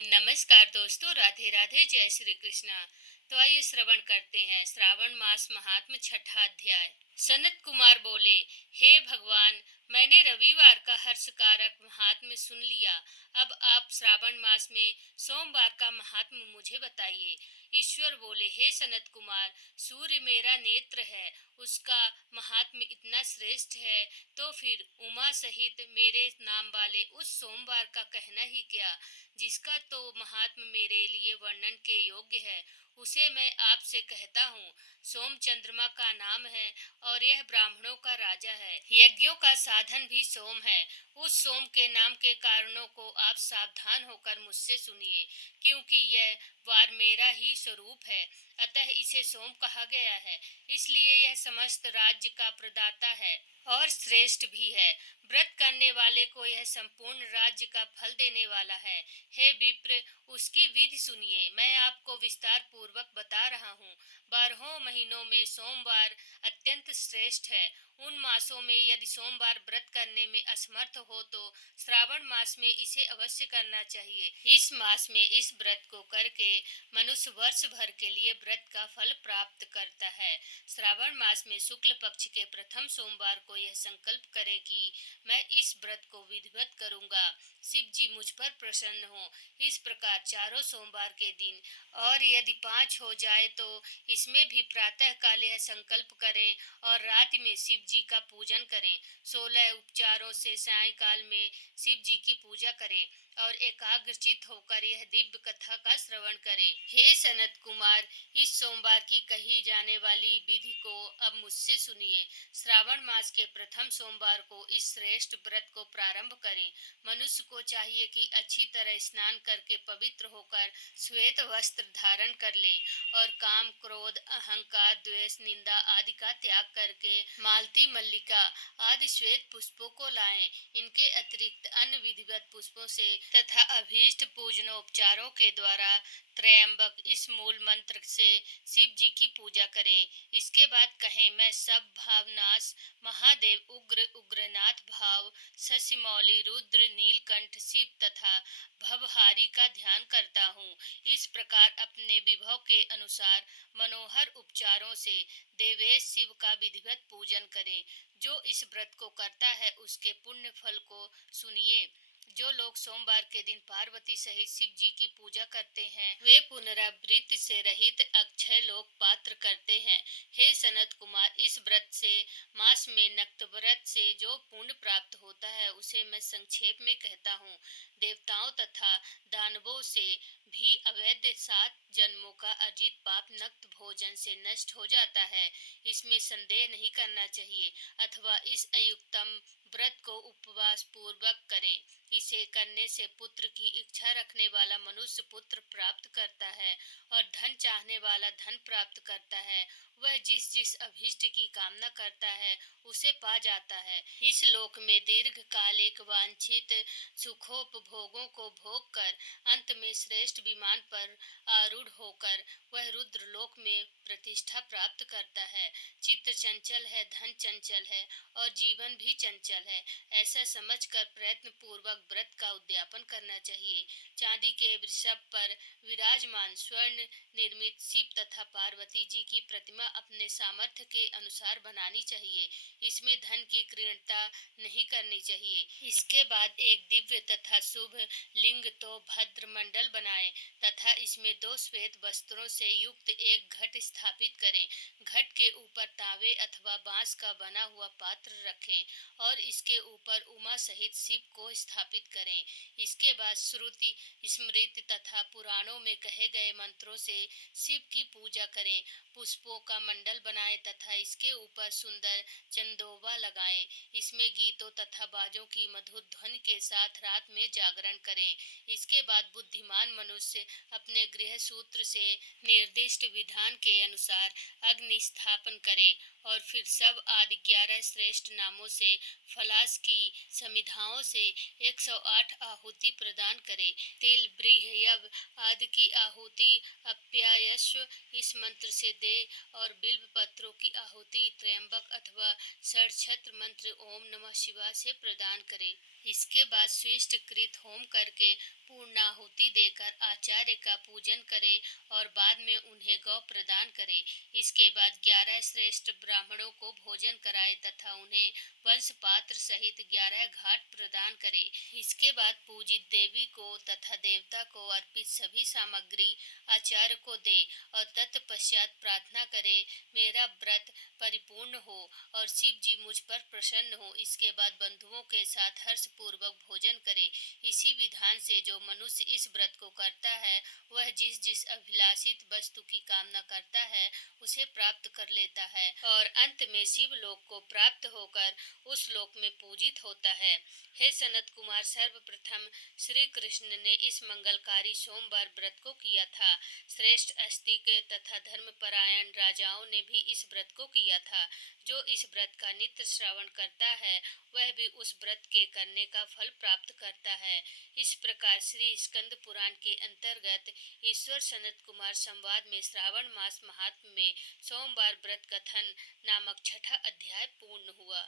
नमस्कार दोस्तों, राधे राधे, जय श्री कृष्णा। तो आइए श्रवण करते हैं श्रावण मास महात्म्य छठा अध्याय। सनत कुमार बोले, हे भगवान, मैंने रविवार का हर्षकारक महात्म्य सुन लिया। अब आप श्रावण मास में सोमवार का महात्म्य मुझे बताइए। ईश्वर बोले, हे सनत कुमार, सूर्य मेरा नेत्र है, उसका महात्म्य इतना श्रेष्ठ है तो फिर उमा सहित मेरे नाम वाले उस सोमवार का कहना ही क्या, जिसका तो महात्म मेरे लिए वर्णन के योग्य है। उसे मैं आपसे कहता हूँ। सोम चंद्रमा का नाम है और यह ब्राह्मणों का राजा है। यज्ञों का साधन भी सोम है। उस सोम के नाम के कारणों को आप सावधान होकर मुझसे सुनिए, क्योंकि यह वार मेरा ही स्वरूप है, अतः इसे सोम कहा गया है। इसलिए यह समस्त राज्य का प्रदाता है और श्रेष्ठ भी है। व्रत करने वाले को यह संपूर्ण राज्य का फल देने वाला है। हे विप्र, उसकी विधि सुनिए। मैं आपको विस्तार पूर्वक बता रहा हूँ। 12 महीनों में सोमवार अत्यंत श्रेष्ठ है। उन मासों में यदि सोमवार व्रत करने में असमर्थ हो तो श्रावण मास में इसे अवश्य करना चाहिए। इस मास में इस व्रत को करके मनुष्य वर्ष भर के लिए व्रत का फल प्राप्त करता है। श्रावण मास में शुक्ल पक्ष के प्रथम सोमवार को यह संकल्प करे कि मैं इस व्रत को विधिवत करूंगा, शिव जी मुझ पर प्रसन्न हो। इस प्रकार चारों सोमवार के दिन, और यदि 5 हो जाए तो इसमें भी प्रातः काल यह संकल्प करें और रात में शिव जी का पूजन करें। 16 उपचारों से सायंकाल में शिव जी की पूजा करें और एकाग्रचित होकर यह दिव्य कथा का श्रवण करें। हे सनत कुमार, इस सोमवार की कही जाने वाली विधि को अब मुझसे सुनिए। श्रावण मास के प्रथम सोमवार को इस श्रेष्ठ व्रत को प्रारंभ करें। मनुष्य को चाहिए कि अच्छी तरह स्नान करके पवित्र होकर श्वेत वस्त्र धारण कर लें और काम, क्रोध, अहंकार, द्वेष, निंदा आदि का त्याग करके मालती, मल्लिका आदि श्वेत पुष्पों को लाएं। इनके अतिरिक्त अन्य विधिवत पुष्पों से तथा अभीष्ट पूजनोपचारों के द्वारा त्रयंबक इस मूल मंत्र से शिव जी की पूजा करें। इसके बाद कहें, मैं सब भावनाश महादेव उग्र उग्रनाथ भाव शशिमौली रुद्र नीलकंठ शिव तथा भवहारी का ध्यान करता हूँ। इस प्रकार अपने विभव के अनुसार मनोहर उपचारों से देवेश शिव का विधिवत पूजन करें। जो इस व्रत को करता है उसके पुण्य फल को सुनिए। जो लोग सोमवार के दिन पार्वती सहित शिव जी की पूजा करते हैं वे पुनरावृत्ति से रहित अक्षय लोक पात्र करते हैं। हे सनत कुमार, इस व्रत से मास में नक्त व्रत से जो पुण्य प्राप्त होता है उसे मैं संक्षेप में कहता हूँ। देवताओं तथा दानवों से भी अवैध 7 जन्मों का अर्जित पाप नक्त भोजन से नष्ट हो जाता है, इसमें संदेह नहीं करना चाहिए। अथवा इस अयुक्तम व्रत को उपवास पूर्वक करें। इसे करने से पुत्र की इच्छा रखने वाला मनुष्य पुत्र प्राप्त करता है और धन चाहने वाला धन प्राप्त करता है। वह जिस जिस अभीष्ट की कामना करता है उसे पा जाता है। इस लोक में दीर्घकालिक वांछित सुखोपभोगों को भोग कर अंत में श्रेष्ठ विमान पर आरूढ़ होकर वह रुद्र लोक में प्रतिष्ठा प्राप्त करता है। चित्त चंचल है, धन चंचल है और जीवन भी चंचल है, ऐसा समझकर प्रयत्न पूर्वक व्रत का उद्यापन करना चाहिए। चांदी के वृषभ पर विराजमान स्वर्ण निर्मित शिव तथा पार्वती जी की प्रतिमा अपने सामर्थ्य के अनुसार बनानी चाहिए। इसमें धन की क्रीणता नहीं करनी चाहिए। इसके बाद एक दिव्य तथा शुभ लिंग तो भद्र मंडल बनाएं तथा इसमें 2 श्वेत वस्त्रों से युक्त एक घट स्थापित करें। घट के ऊपर तांबे अथवा बांस का बना हुआ पात्र रखें और इसके ऊपर उमा सहित शिव को स्थापित करें। इसके बाद श्रुति, स्मृति तथा पुराणों में कहे गए मंत्रों से शिव की पूजा करें। पुष्पों का मंडल बनाएं तथा इसके ऊपर सुंदर चंदोबा लगाएं। इसमें गीतों तथा बाजों की मधुर ध्वनि के साथ रात में जागरण करें। इसके बाद बुद्धिमान मनुष्य अपने गृह सूत्र से निर्दिष्ट विधान के अनुसार अग्नि स्थापन करे और फिर सब आदि 11 श्रेष्ठ नामों से फलास की समिधाओं से 108 आहुति प्रदान करे। तिल, ब्रीहयव आदि की आहुति अप्यायस्व इस मंत्र से दे और बिल्व पत्रों की आहुति त्र्यंबक अथवा षडक्षत्र मंत्र ओम नमः शिवाय से प्रदान करे। इसके बाद स्विष्टकृत होम करके पूर्णाहुति देकर आचार्य का पूजन करे और बाद में उन्हें गौ प्रदान करे। इसके बाद 11 श्रेष्ठ ब्राह्मणों को भोजन कराए तथा उन्हें वंश पात्र सहित 11 घाट प्रदान करे। इसके बाद पूजित देवी को तथा देवता को अर्पित सभी सामग्री आचार्य को दे और तत्पश्चात प्रार्थना करे, मेरा व्रत परिपूर्ण हो और शिव जी मुझ पर प्रसन्न हो। इसके बाद बंधुओं के साथ हर्ष पूर्वक भोजन करे। इसी विधान से जो मनुष्य इस व्रत को करता है वह जिस जिस अभिलाषित वस्तु की कामना करता है उसे प्राप्त कर लेता है और अंत में शिव लोक को प्राप्त होकर उस लोक में पूजित होता है। हे सनत कुमार, सर्वप्रथम श्री कृष्ण ने इस मंगलकारी सोमवार व्रत को किया था। श्रेष्ठ अस्तिक तथा धर्मपरायण राजाओं ने भी इस व्रत को किया था। जो इस व्रत का नित्य श्रवण करता है वह भी उस व्रत के करने का फल प्राप्त करता है। इस प्रकार श्री स्कंद पुराण के अंतर्गत ईश्वर सनत कुमार संवाद में श्रावण मास महात्म्य में सोमवार व्रत कथन नामक छठा अध्याय पूर्ण हुआ।